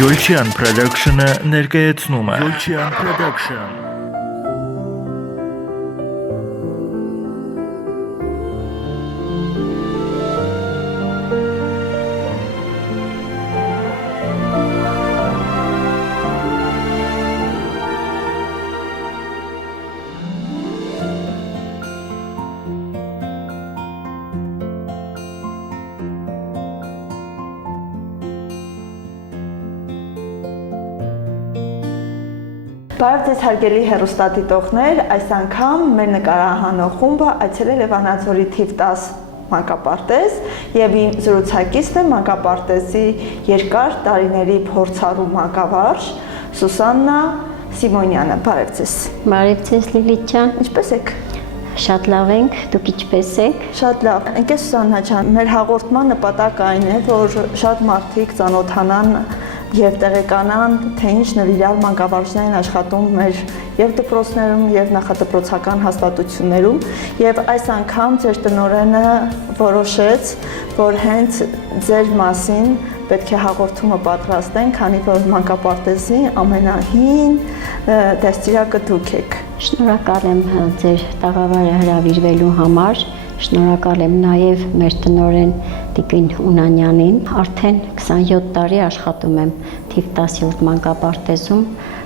Յոլչյան Production-ը ներկայացնում է Յոլչյան Production Բարև ձեզ հարգելի հեռուստադիտողներ, այս անգամ մեր նկարահանող խումբը այցելել է Վանաձորի թիվ 10 մանկապարտեզ եւ իմ զրուցակիցն է մանկապարտեզի երկար տարիների փորձառու մանկավարժ Սուսաննա Սիմոնյանը։ Բարև ձեզ։ Բարև ձեզ Լիլիթ ջան։ Ինչպե՞ս եք։ Շատ լավ ենք, դուք ինչպե՞ս եք։ Շատ լավ։ Ընկեր Սուսաննա ջան, մեր հաղորդման նպատակը այն է, որ շատ մարդիկ ծանոթանան եւ տեղեկանան, թե ինչ նվիրյալ մանկավարժներ են աշխատում մեր եւ դպրոցներում եւ նախադպրոցական հաստատություններում եւ այս անգամ ձեր տնօրենը որոշեց, որ հենց ձեր մասին պետք է հաղորդումը պատրաստեն, քանի որ մանկապարտեզի ամենահին դաստիարակը դուք եք։ Շնորհակալ եմ ձեր տաղավարը հրավիրվելու համար։ Շնորհակալ եմ նաև մեր տնօրեն Տիկին Ունանյանին։ Արդեն 27 տարի աշխատում եմ թիվ 10-րդ մանկապարտեզում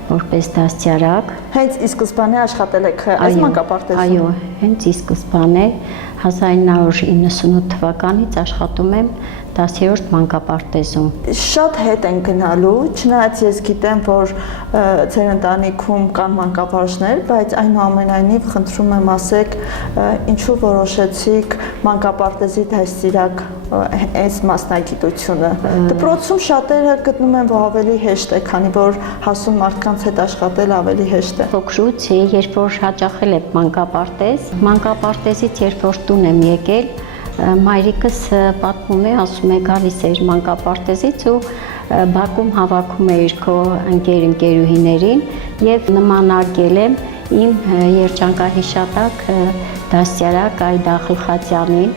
որպես դաստիարակ։ Հենց ի սկզբանե աշխատել եք այս մանկապարտեզում։ Այո, հենց ի սկզբանե 1998 թվականից աշխատում եմ 10-րդ մանկապարտեզում։ Շատ հետ են գնալու, չնայած ես գիտեմ, որ ձեր ընտանիքում կան մանկավարժներ, բայց այնուամենայնիվ խնդրում եմ ասեք, ինչու որոշեցիք մանկապարտեզի դաստիարակ այս մասնագիտությունը։ Դպրոցում շատերը գտնում են, որ ավելի հեշտ է, քանի որ հասուն մարդկանց հետ աշխատել ավելի հեշտ է։ Փոքրուց, երբ որ հաճախել եմ մանկապարտեզից երբ որ տուն եմ եկել, մայրիկս պատմում է, ասում է գալիս էր մանկապարտեզից ու բակում հավաքում է իր քո ընկերուհիներին եւ նմանարկել եմ իմ երջանկահիշատակ դաստիարակ Այդա Խլխատյանին։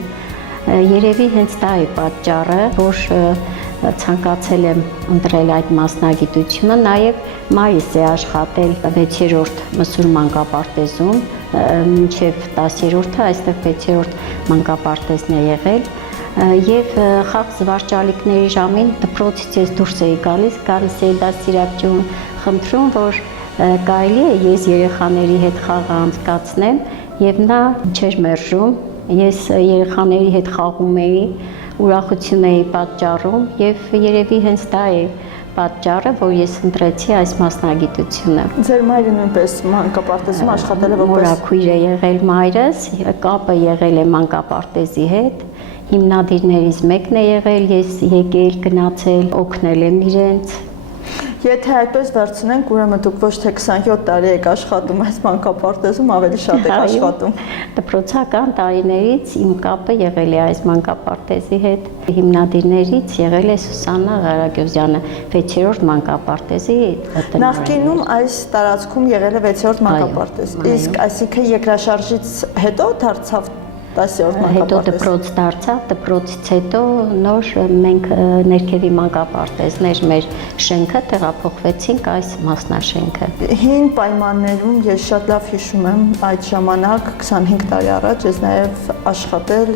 Երևի հենց դա է պատճառը, որ ցանկացել եմ ընտրել այդ մասնագիտությունը, նաև մայրս է աշխատել 6-րդ Մսուր մանկապարտեզում, մինչև 10-րդը այստեղ 6-րդ մանկապարտեզն է եղել եւ խաղ զվարճալիքների ժամին դպրոցից ես դուրս էի գալիս էի դաստիարակություն խնդրում, որ կարելի է ես երեխաների հետ խաղ անցկացնեմ եւ նա չէր մերժում, ես երեխաների հետ խաղում էի, ուրախություն էի պատճառում եւ երևի հենց դա է պատճառը, որ ես ընտրեցի այս մասնագիտությունը։ Ձեր մայրը նույնպես մանկապարտեզում աշխատել է որպես մորաքույր է եղել մայրս, կապը եղել է մանկապարտեզի հետ, հիմնադիրներից մեկն է եղել, ես եկել, գնացել, օգնել եմ իրենց։ Եթե այդպես վերցնենք, ուրեմն դուք ոչ թե 27 տարի եք աշխատում այս մանկապարտեզում, ավելի շատ եք աշխատում։ Դպրոցական տարիներից իմ կապը եղել է այս մանկապարտեզի հետ։ Հիմնադիրներից եղել է Սուսաննա Ղարագյուզյանը, 6-րդ մանկապարտեզի տնօրեն։ Նախկինում այս տարածքում եղել է 6-րդ մանկապարտեզ։ Իսկ այսինքն երկրաշարժից հետո դարձավ 10-րդ մանկապարտեզ։ Հետո դպրոց դարձավ, դպրոցից հետո նոր մենք ներքևի մանկապարտեզներ մեր շենքը տեղափոխվեցինք այս մասնաշենքը։ Հին պայմաններում ես շատ լավ հիշում եմ այդ ժամանակ 25 տարի առաջ ես նաև աշխատել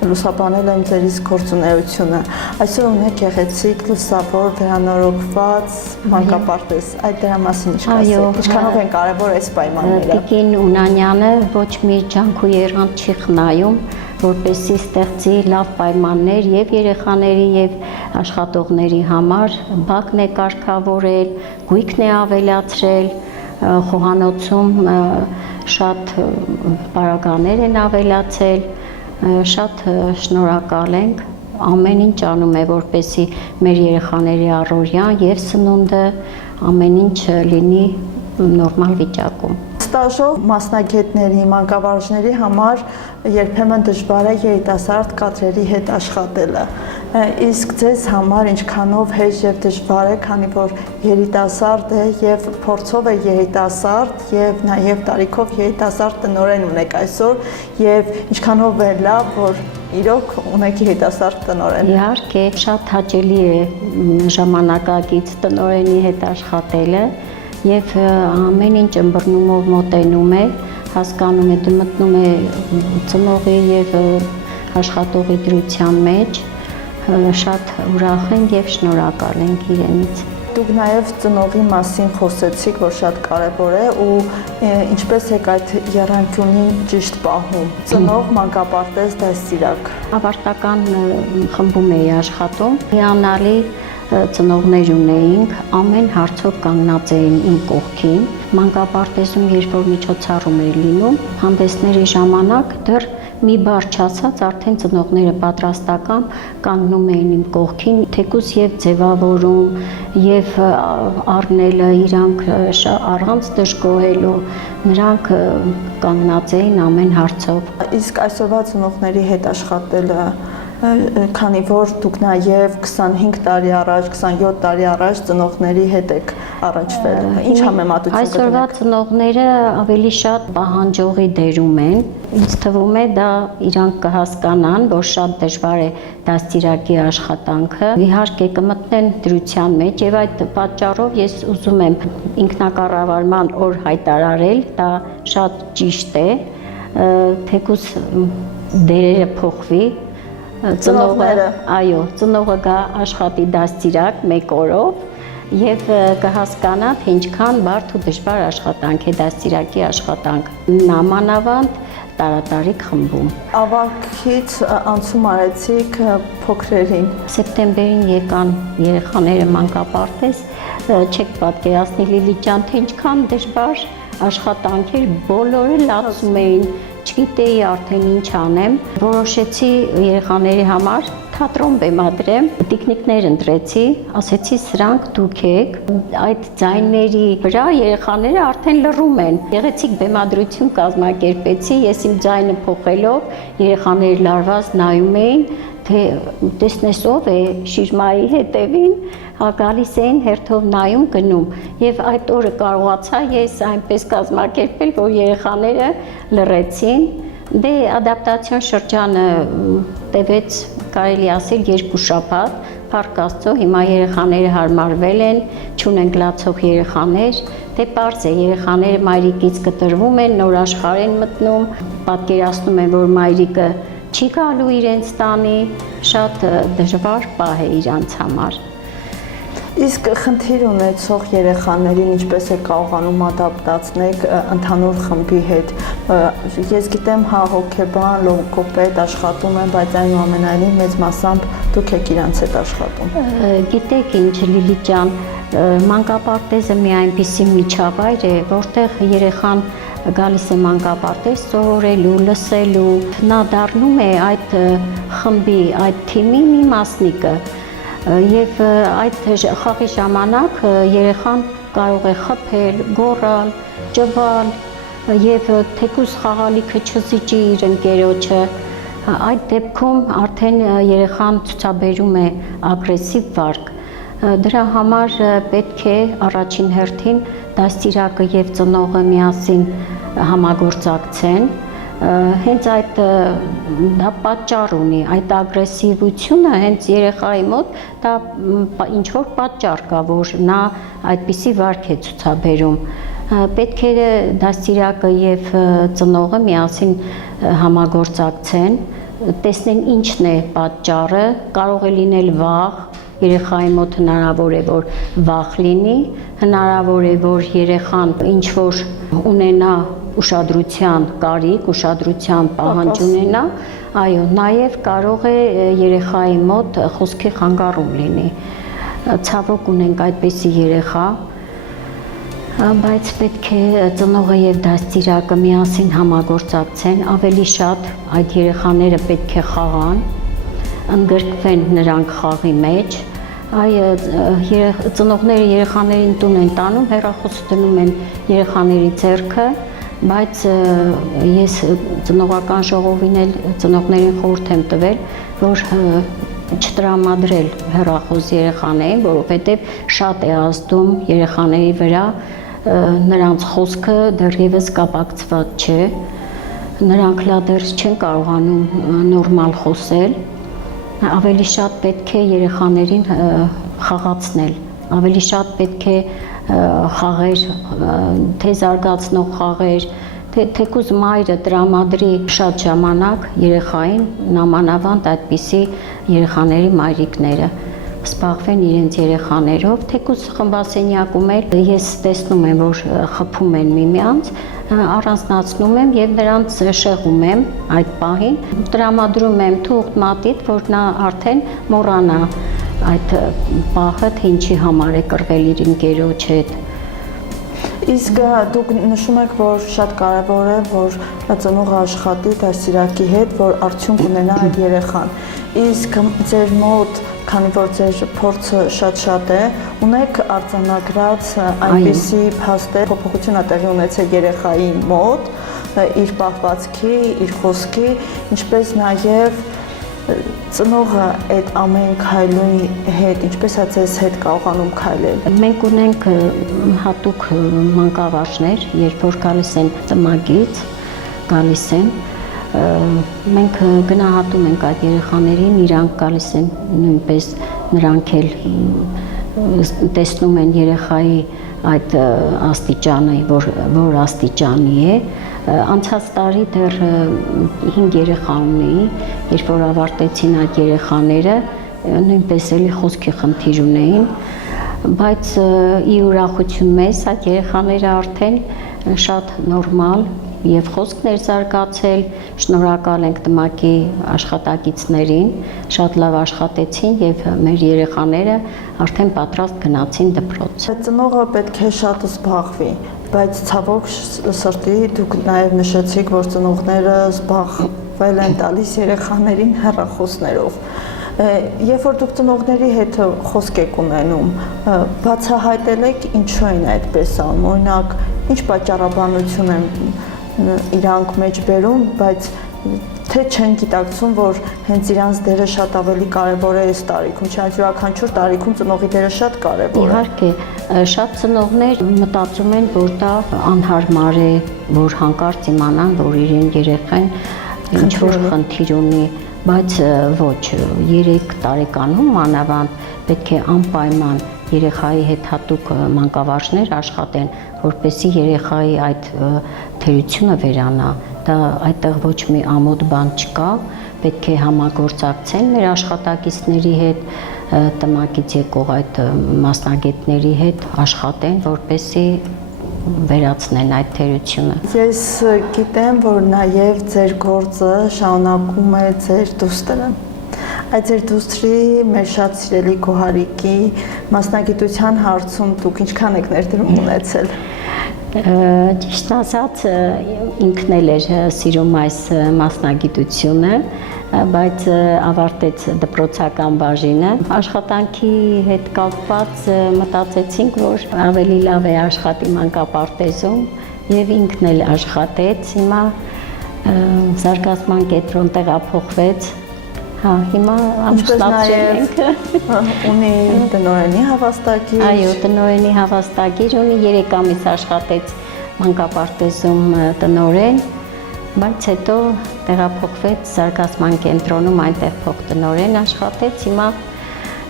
լուսաբանել եմ ձերից գործունեությունը։ Այսօր ունեք գեղեցիկ, լուսավոր, վերանորոգված մանկապարտեզ։ Այդ դրա մասին ինչ կասեք։ Ինչքանով են կարևոր այս պայմանները։ Տիկին Ունանյանը ոչ մի ջանք ու եռանդ չի խնայում, որպեսզի ստեղծի լավ պայմաններ եւ երեխաների եւ աշխատողների համար, բակն է կարգավորել, գույքն է ավելացրել, խոհանոցում շատ պարագաներ են ավելացել, շատ շնորհակալ ենք, ամեն ինչ անում է, որպեսզի մեր երեխաների առօրյան եւ սնունդը ամեն ինչ լինի նորմալ վիճակում։ Ստաժով մասնագետների, մանկավարժների համար երբեմն դժվար է երիտասարդ կադրերի հետ աշխատելը։ Իսկ ձեզ համար ինչքանով հեշտ եւ դժվար է, քանի որ երիտասարդ է եւ փորձով է երիտասարդ եւ նաեւ տարիքով երիտասարդ տնօրեն ունեք այսօր եւ ինչքանով է լավ, որ իրոք ունեք երիտասարդ տնօրեն։ Իհարկե, շատ հաճելի է ժամանակակից տնօրենի հետ աշխատելը եւ ամեն ինչ ըմբռնումով մոտենում է, հասկանում է, մտնում է ծնողի եւ աշխատողի դրության մեջ, շատ ուրախ ենք եւ շնորհակալ ենք իրենից։ Դուք նաև ծնողի մասին խոսեցիք, որ շատ կարևոր է ու ինչպես եք այդ եռանկյունին ճիշտ պահում։ Ծնող, մանկապարտեզ, դաստիարակ։ Ավարտական խմբում էի աշխատում, հիանալի ծնողներ ունեինք, ամեն հարցով կանգնած էին իմ կողքին։ Մանկապարտեզում երբ որ միջոցառում էր լինում, հանդեսների ժամանակ դեռ մի բառ չասած արդեն ծնողները պատրաստական կանգնում էին իմ կողքին, թեկուզ եւ ձևավորում եւ առնելը իրանք առանց դժգոհելու, նրանք կանգնած էին ամեն հարցով։ Իսկ այսօրվա ծնողների հետ աշխատելը, քանի որ դուք նաև 25 տարի առաջ, 27 տարի առաջ ծնողների հետ եք առաջվել, ինչ համեմատություն կտեք։ Այսօրվա ծնողները ավելի շատ պահանջողի դերում են։ Ինձ թվում է դա իրանք կհասկանան, որ շատ դժվար է դաստիարակի աշխատանքը։ Իհարկե կմտնեն դրության մեջ եւ այդ պատճառով ես ուզում եմ ինքնակառավարման օր հայտարարել, դա շատ ճիշտ է, թեկուզ դերերը փոխվի, ծնողը գա աշխատի դաստիարակ մեկ օրով եւ կհասկանա, թե ինչքան բարդ ու դժվար աշխատանք է դաստիարակի աշխատանք։ Նամանավանդ տարատարիք խմբում։ Ավագից անցում արեցիք փոքրերին։ Սեպտեմբերին եկան երեխաները մանկապարտեզ, չեք պատկերացնի Լիլի ջան, թե ինչքան դժվար աշխատանք էր, բոլորը լացում էին, չգիտեի արդեն ինչ անեմ, որոշեցի երեխաների համար թատրոն բեմադրեմ, տիկնիկներ ընտրեցի, ասեցի սրանք դուք եք, այդ ձայների վրա երեխաները արդեն լռում են։ Գեղեցիկ բեմադրություն կազմակերպեցի, ես իմ ձայնը փոխելով երեխաները լարված նայում էին, թե տեսնես ով է շիրմայի հետևին, գալիս էին հերթով նայում գնում եւ այդ օրը կարողացա ես այնպես կազմակերպել, որ երեխաները լռեցին։ Դե ադապտացիոն շրջանը տևեց, կարելի ասել 2 շաբաթ, փառք Աստծո, հիմա երեխաները հարմարվել են, չունենք լացող երեխաներ, դե պարզ է, երեխաները մայրիկից կտրվում են, նոր աշխարհ են մտնում, պատկերացնում են, որ մայրիկը չի գալու իրենց տանի, շատ դժվար պահ է իրանց համար։ Իսկ խնդիր ունեցող երեխաներին ինչպես է կարողանում ադապտացնել ընդհանուր խմբի հետ։ Ես գիտեմ, հա հոգեբան, լոգոպեդ աշխատում են, բայց այնուամենայնիվ մեծ մասամբ դուք եք իրանց հետ աշխատում։ Գիտեք ինչ, Լիլի ջան, մանկապարտեզը մի այնպիսի միջավայր է, որտեղ երեխան գալիս է մանկապարտեզ սովորելու, լսելու, նա դառնում է այդ խմբի, այդ թիմի մի մասնիկը։ Եվ այդ խաղի ժամանակ երեխան կարող է խփել, գոռալ, ճվալ եւ թեկուզ խաղալիքը չզիջի իր ընկերոջը։ Այդ դեպքում արդեն երեխան ցուցաբերում է ագրեսիվ վարք։ Դրա համար պետք է առաջին հերթին դաստիարակը եւ ծնողը միասին համագործակցեն։ Հենց այդ դա պատճառ ունի, այդ ագրեսիվությունը հենց երեխայի մոտ դա ինչ որ պատճառ կա, որ նա այդպիսի վարք է ցուցաբերում։ Պետք է դաստիարակը եւ ծնողը միասին համագործակցեն, տեսնեն ինչն է պատճառը, կարող է լինել վախ, երեխայի մոտ հնարավոր է որ վախ լինի, հնարավոր է որ երեխան ինչ որ ունենա ուշադրության կարիք, ուշադրության պահանջ ունենա, այո, նաև կարող է երեխայի մոտ խոսքի խանգարում լինի։ Ցավոք ունենք այդպիսի երեխա, բայց պետք է ծնողը եւ դաստիարակը միասին համագործակցեն, ավելի շատ այդ երեխաները պետք է խաղան, ընդգրկվեն նրանք խաղի մեջ, ծնողները երեխաներին տուն են տանում, հեռախոս դնում են երեխաների ձեռքը, բայց ես ծնողական ժողովին էլ ծնողներին խորհուրդ եմ տվել, որ չտրամադրել հեռախոս երեխաներին, որովհետև շատ է ազդում երեխաների վրա, նրանց խոսքը դեռևս կապակցված չէ, նրանք դեռ չեն կարողանում նորմալ խոսել, ավելի շատ պետք է երեխաներին խաղացնել, ավելի շատ պետք է խաղեր, թե զարգացնող խաղեր, թեկուզ մայրը տրամադրի շատ ժամանակ երեխային, նամանավանդ այդպիսի երեխաների մայրիկները սպաղվեն իրենց երեխաներով, թեկուզ խմբասենյակում էլ ես տեսնում եմ, որ խփում են միմյանց, առանձնացնում եմ եւ նրանց շեղում եմ այդ պահին, տրամադրում եմ թուղթ մատիտ, որ նա արդեն մոռանա այդ պահը, թե ինչի համար է կռվել իր ընկերոջ հետ։ Իսկ դուք նշում եք, որ շատ կարևոր է, որ ծնողը աշխատի դաստիարակի հետ, որ արդյունք ունենա այդ երեխան։ Իսկ ձեր մոտ, քանի որ ձեր փորձը շատ է, ունեք արձանագրած այնպիսի փաստեր, փոփոխություն ա տեղի ունեցել երեխայի մոտ, իր պահվածքի, իր խոսքի, ինչպես նաև ծնողը այդ ամեն քայլի հետ, ինչպես է ձեզ հետ կարողանում քայլել։ Մենք ունենք հատուկ մանկավարժներ, երբ որ գալիս են տմագից, գալիս են, մենք գնահատում ենք այդ երեխաներին, իրանք գալիս են նույնպես, նրանք էլ տեսնում են երեխայի այդ աստիճանը, որ աստիճանի է, անցած տարի դեռ 5 երեխա ունեի, երբ որ ավարտեցին այդ երեխաները, նույնպես էլի խոսքի խնդիր ունեին, բայց ի ուրախություն մեզ այդ երեխաները արդեն շատ նորմալ եւ խոսքն էր զարգացել, շնորհակալ ենք տմակի աշխատակիցներին, շատ լավ աշխատեցին եւ մեր երեխաները արդեն պատրաստ գնացին դպրոց։ Ծնողը պետք է շատ զբաղվի, բայց ցավոք սրտի դուք նաև նշեցիք, որ ծնողները զբաղվել են տալիս երեխաներին հեռախոսներով։ Երբ որ դուք ծնողների հետ խոսք եք ունենում, բացահայտել եք ինչու են այդպես անում, օրինակ, ինչ պատճառաբանություն են իրանք մեջ բերում, բայց թե չեն գիտակցում, որ հենց իրանց դերը շատ ավելի կարևոր է այս տարիքում, չէ՞ յուրաքանչյուր տարիքում ծնողի դերը շատ կարևոր է։ Իհարկե, շատ ծնողներ մտածում են, որ դա անհարմար է, որ հանկարծ իմանան, որ իրեն երեխան ինչ որ խնդիր ունի, բայց ոչ, 3 տարեկանում մանավանդ պետք է անպայման երեխայի հետ հատուկ մանկավարժներ աշխատեն, որպեսզի երեխայի այդ թերությունը վերանա, դա այդտեղ ոչ մի ամոթ բան չկա, պետք է համագործակցեն մեր աշխատակիցների հետ, տմակից եկող այդ մասնագետների հետ աշխատեն, որպեսզի վերացնեն այդ թերությունը։ Ես գիտեմ, որ նաև ձեր գործը շարունակում է ձեր դուստրը։ Այդ ձեր դուստրի մեր շատ սիրելի Գոհարիկի մասնագիտության հարցում դուք ինչքան եք ներդրում ունեցել։ Ճիշտ ասած, ինքն էլ էր սիրում այս մասնագիտությունը, բայց ավարտեց դպրոցական բաժինը։ Աշխատանքի հետ կապված մտածեցինք, որ ավելի լավ է աշխատի մանկապարտեզում եւ ինքն էլ աշխատեց։ Հիմա զարգացման կենտրոն տեղափոխվեց։ Հա, հիմա ամուսնացել ենք։ Ունի տնօրենի հավաստագիր։ Այո, տնօրենի հավաստագիր ունի, 3 ամիս աշխատեց մանկապարտեզում տնօրեն, բայց հետո տեղափոխվեց զարգացման կենտրոնում, այնտեղ փոխտնօրեն աշխատեց, հիմա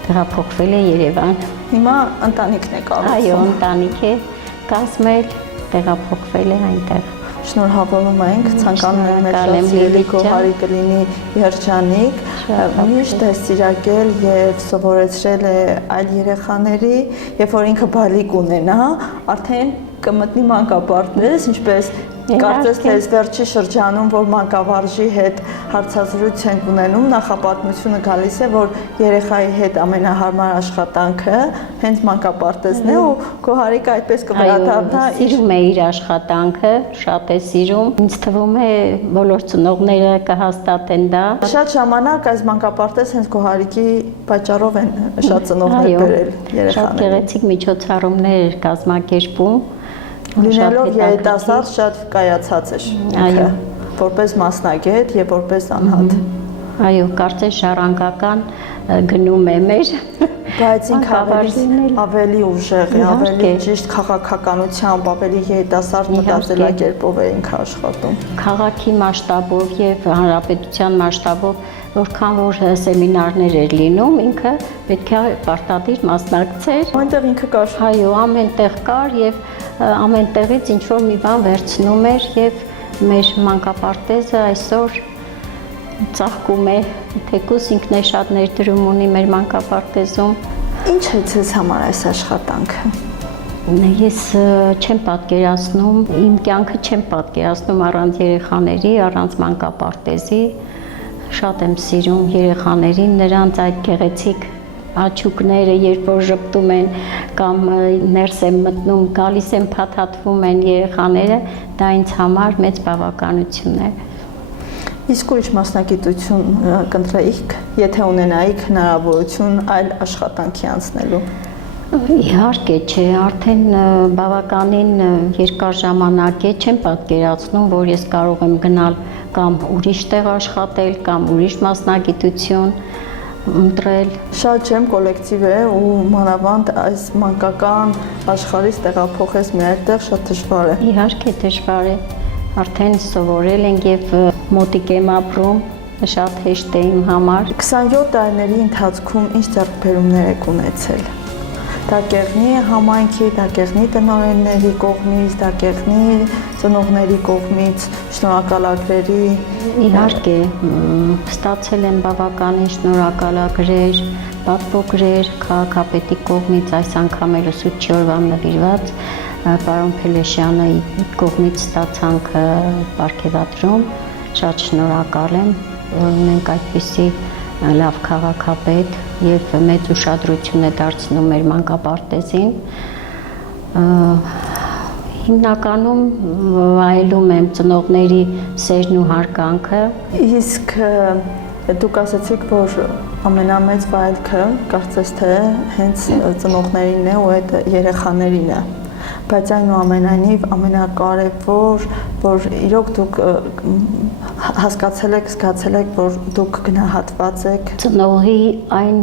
տեղափոխվել է Երևան։ Հիմա ընտանիքն է կառուցում։ Այո, ընտանիք է կազմել, տեղափոխվել է այնտեղ։ Շնորհավորում ենք, ցանկանում եմ մեր սիրելի Գոհարի կլինի երջանիկ, միշտ դաստիարակել եւ սովորեցրել է այլ երեխաների, երբ որ ինքը բալիկ ունենա, արդեն կմտնի մանկապարտեզ, ինչպես կարծես թե վերջի շրջանում, որ մանկավարժի հետ հարցազրույց ենք ունենում, նախապատմությունը գալիս է, որ երեխայի հետ ամենահարմար աշխատանքը հենց մանկապարտեզն է ու Գոհարիկը այդպես կվերադառնա։ Սիրում է իր աշխատանքը, շատ է սիրում։ Ինձ թվում է բոլոր ծնողները կհաստատեն դա։ Շատ ժամանակ այս մանկապարտեզ հենց Գոհարիկի պատճառով են շատ ծնողներ բերել երեխաներին։ Շատ գեղեցիկ միջոցառումներ կազմակերպում։ Լինելով երիտասարդ շատ կայացած էր ինքը, որպես մասնագետ եւ որպես անհատ։ Այո, կարծես ժառանգական գնում է մեր Բայց ինքը ավելի ուժեղ է, ավելի ճիշտ քաղաքականությամբ, ավելի երիտասարդ մտածելակերպով է ինքը աշխատում։ Քաղաքի մասշտաբով եւ հանրապետության մասշտաբով որքան որ սեմինարներ էր լինում, ինքը պետք է պարտադիր մասնակցեր։ Այնտեղ ինքը կար։ Այո, ամենտեղ կար եւ ամենտեղից ինչ որ մի բան վերցնում էր եւ մեր մանկապարտեզը այսօր ծաղկում է, թեկուզ ինքն է շատ ներդրում ունի մեր մանկապարտեզում։ Ինչ է ձեզ համար այս աշխատանքը։ Ես չեմ պատկերացնում, իմ կյանքը չեմ պատկերացնում առանց երեխաների, առանց մանկապարտեզի։ Շատ եմ սիրում երեխաներին, նրանց այդ գեղեցիկ աչուկները, երբ որ ժպտում են կամ ներս են մտնում, գալիս են փաթաթվում են երեխաները, դա ինձ համար մեծ բավականություն է։ Իսկ ուրիշ մասնագիտություն կընտրեիք, եթե ունենայիք հնարավորություն այլ աշխատանքի անցնելու։ Իհարկե չէ, արդեն բավականին երկար ժամանակ է, չեմ պատկերացնում, որ ես կարող եմ գնալ կամ ուրիշ տեղ աշխատել, կամ ուրիշ մասնագիտություն ընտրել։ Շատ ջերմ կոլեկտիվ է ու մանավանդ այս մանկական աշխարհից տեղափոխես մի այլ տեղ շատ դժվար է։ Իհարկե դժվար է, արդեն սովորել ենք եւ մոտիկ եմ ապրում, շատ հեշտ է իմ համար։ 27 տարիների ընթացքում ինչ ձեռքբերումներ եք ունեցել։ Դա կեղնի համայնքի, դա կեղնի տնօրենների կողմից, դա կեղնի ծնողների կողմից, շնորհակալագրերի։ Իհարկե, ստացել եմ բավականին շնորհակալագրեր, պատվոգրեր քաղաքապետի կողմից, այս անգամ էլ ուսուցչի օրվան նվիրված պարոն Փելեշյանի կողմից ստացանք պարգևատրում, շատ շնորհակալ եմ, որ ունենք այդպիսի լավ քաղաքապետ եւ մեծ ուշադրություն է դարձնում մեր մանկապարտեզին։ Հիմնականում վայելում եմ ծնողների սերն ու հարգանքը։ Իսկ դուք ասացիք, որ ամենամեծ վայելքը կարծես թե հենց ծնողներինն է ու այդ երեխաներին է։ Բայց այնուամենայնիվ ամենակարևոր, որ իրոք դուք հասկացել եք, զգացել եք, որ դուք գնահատված եք։ Ծնողի այն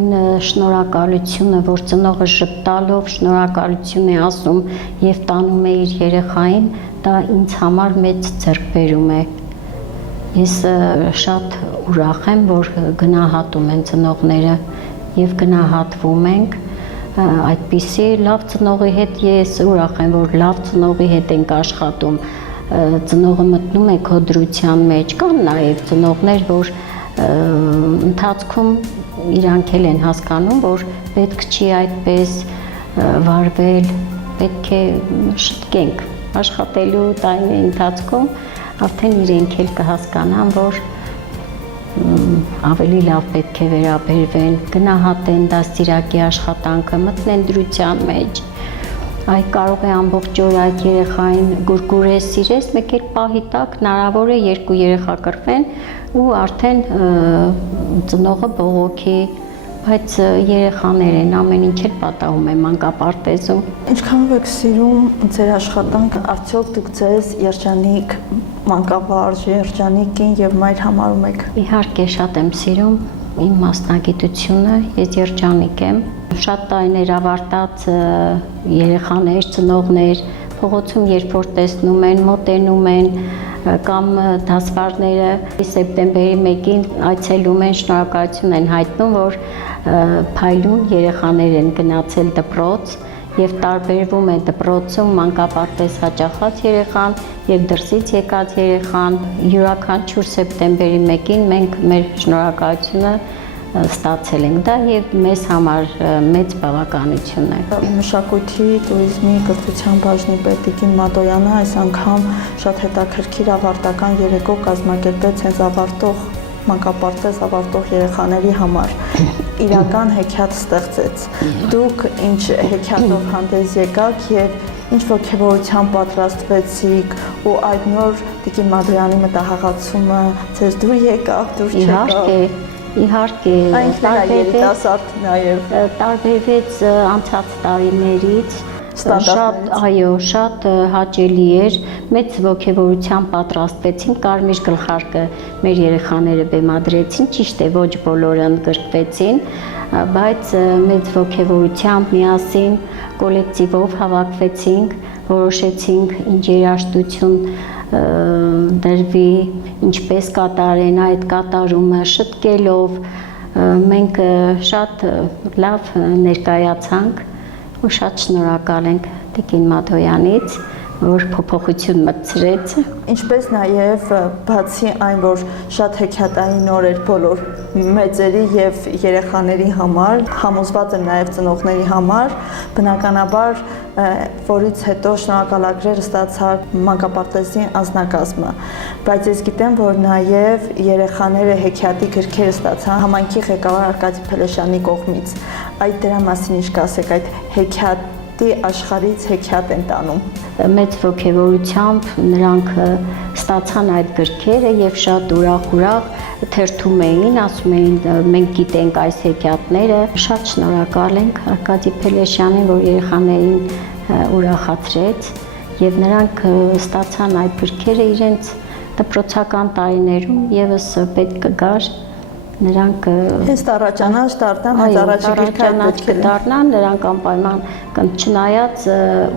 շնորհակալությունը, որ ծնողը ժպտալով շնորհակալություն է ասում եւ տանում է իր երեխային, դա ինձ համար մեծ ձեռքբերում է։ Ես շատ ուրախ եմ, որ գնահատում են ծնողները եւ գնահատվում ենք։ Այդպիսի լավ ծնողի հետ ես ուրախ եմ, որ լավ ծնողի հետ ենք աշխատում։ Ծնողը մտնում է քո դրության մեջ, կան նաև ծնողներ, որ ընթացքում իրանք էլ են հասկանում, որ պետք չի այդպես վարվել, պետք է շտկենք աշխատելու տարիների ընթացքում, արդեն իրենք էլ կհասկանան, որ ավելի լավ պետք է վերաբերվեն, գնահատեն դաստիարակի աշխատանքը, մտնեն դրության մեջ։ Այ կարող է ամբողջ օր այդ երեխային գուրգուրես, սիրես, մեկ էլ պահի տակ հնարավոր է երկու երեխա կռվեն ու արդեն ծնողը բողոքի, բայց երեխաներ են, ամեն ինչ էլ պատահում է մանկապարտեզում։ Ինչքանով եք սիրում ձեր աշխատանքը, արդյոք դուք ձեզ երջանիկ մանկավարժ, երջանիկին եւ մայր համարում եք։ Իհարկե շատ եմ սիրում իմ մասնագիտությունը, ես երջանիկ եմ։ Շատ տարիներ ավարտած երեխաներ, ծնողներ փողոցում երբ որ տեսնում են, մոտենում են կամ դասվարները սեպտեմբերի 1-ին այցելում են, շնորհակալություն են հայտնում, որ փայլուն երեխաներ են գնացել դպրոց եւ տարբերվում է դպրոցում մանկապարտեզ հաճախած երեխան եւ դրսից եկած երեխան։ Յուրաքանչյուր սեպտեմբերի 1-ին մենք մեր շնորհակալությունը ստացել ենք դա եւ մեզ համար մեծ բավականություն է։ Մշակույթի, տուրիզմի, կրթության բաժնի պետ Տիկին Մատոյանը այս անգամ շատ հետաքրքիր ավարտական երեկո կազմակերպեց հենց ավարտող մանկապարտեզ ավարտող երեխաների համար։ Իրական հեքիաթ ստեղծեց։ Դուք ինչ հեքիաթով հանդես եկաք եւ ինչ ոգևորությամբ պատրաստվեցիք ու այդ նոր Տիկին Մատոյանի մտահղացումը ձեզ դուր եկավ, դուր չեկավ։ Իհարկե, այնքան երիտասարդ նաև տարբերվեց անցած տարիներից, ստանդարտներից։ Շատ հաճելի էր, մեծ ողջավորությամբ պատրաստվեցին, կարմիր գլխարկը մեր երեխաները բեմադրեցին, ճիշտ է, ոչ բոլորը ընդգրկվեցին, բայց մեծ ողջավորությամբ միասին կոլեկտիվով հավաքվեցինք, որոշեցինք ինչ երաժշտություն դրվի, ինչպես կատարեն այդ կատարումը շտկելով, մենք շատ լավ ներկայացանք ու շատ շնորհակալ ենք Տիկին Մաթոյանից, որ փոփոխություն մտցրեց։ Ինչպես նաև բացի այն, որ շատ հեքիաթային օր էր բոլոր մեծերի եւ երեխաների համար, համոզված եմ նաև ծնողների համար, բնականաբար որից հետո շնորհակալագրեր ստացա մանկապարտեզի անձնակազմը, բայց ես գիտեմ, որ նաև երեխաները հեքիաթի գրքեր ստացան համայնքի ղեկավար Արկադի Փելեշյանի կողմից։ Այդ դրա մասին ինչ կասեք, այդ հեքիաթի աշխարհից հեքիաթ են տանում։ Մեծ ողջավորությամբ նրանք ստացան այդ գրքերը եւ շատ ուրախ թերթում էին, ասում էին մենք գիտենք այս հեքիաթները, շատ շնորհակալ ենք Արկադի Փելեշյանին, որ երեխաներին ուրախացրեց եւ նրանք ստացան այդ գրքերը իրենց դպրոցական տարիներում եւս պետք կգար նրանք հենց առաջանալ դառնան, հենց առաջին դառնան, նրանք անպայման չնայած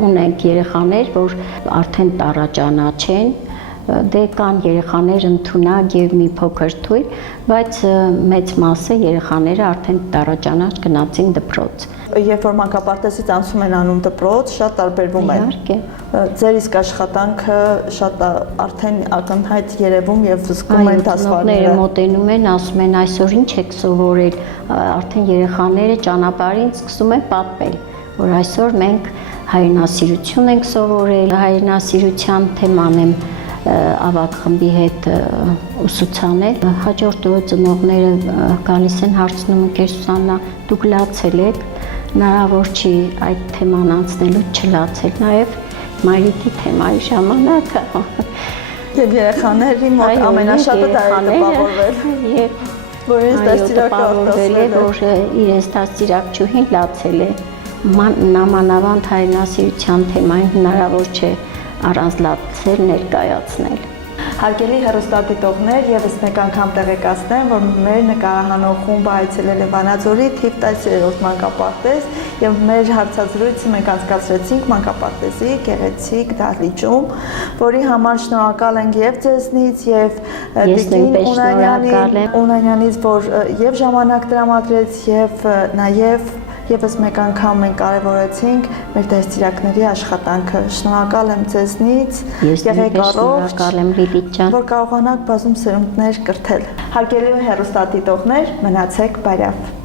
ունենք երեխաներ, որ արդեն տարաճանաչ են, դե կան երեխաներ ընդունակ եւ մի փոքր թույլ, բայց մեծ մասը երեխաները արդեն տարաճանաչ գնացին դպրոց։ Երբ որ մանկապարտեզից անցում են անում դպրոց, շատ տարբերվում են։ Իհարկե։ Ձեր իսկ աշխատանքը շատ արդեն ակնհայտ երևում եւ զգում են դասվարները։ Մոտենում են, ասում են այսօր ինչ եք սովորել, արդեն երեխաները ճանապարհին սկսում են պատմել, որ այսօր մենք հայրենասիրություն ենք սովորել, հայրենասիրության թեման եմ ավագ խմբի հետ ուսուցանել։ Հաջորդ օրը ծնողները գալիս են հարցնում, «Կեր Սուսաննա, դուք լացել եք»։ Հնարավոր չի այդ թեման անցնելու չլացել, նաև մայրիկի թեմայի ժամանակ։ Եվ երեխաների մոտ ամենաշատը դա է տպավորվել։ Որ իրենց դաստիարակը որ իրենց դաստիարակչուհին լացել է։ Նամանավանդ հայրենասիրության թեմային հնարավոր չէ առանց լացել ներկայացնել։ Հարգելի հեռուստադիտողներ, եւս մեկ անգամ տեղեկացնեմ, որ մեր նկարահանող խումբը այցելել է Վանաձորի թիվ 10-րդ մանկապարտեզ եւ մեր հարցազրույցը մենք անցկացրեցինք մանկապարտեզի գեղեցիկ դահլիճում, որի համար շնորհակալ ենք եւ ձեզնից եւ Տիկին Ունանյանից, որ եւ ժամանակ տրամադրեց եւ նաեւ Եվս մեկ անգամ մենք կարևորեցինք մեր դաստիարակների աշխատանքը։ Շնորհակալ եմ ձեզնից, եղեք առողջ, որ կարողանաք բազում սերունդներ կրթել։ Հարգելի հեռուստադիտողներ, մնացեք բարյավ։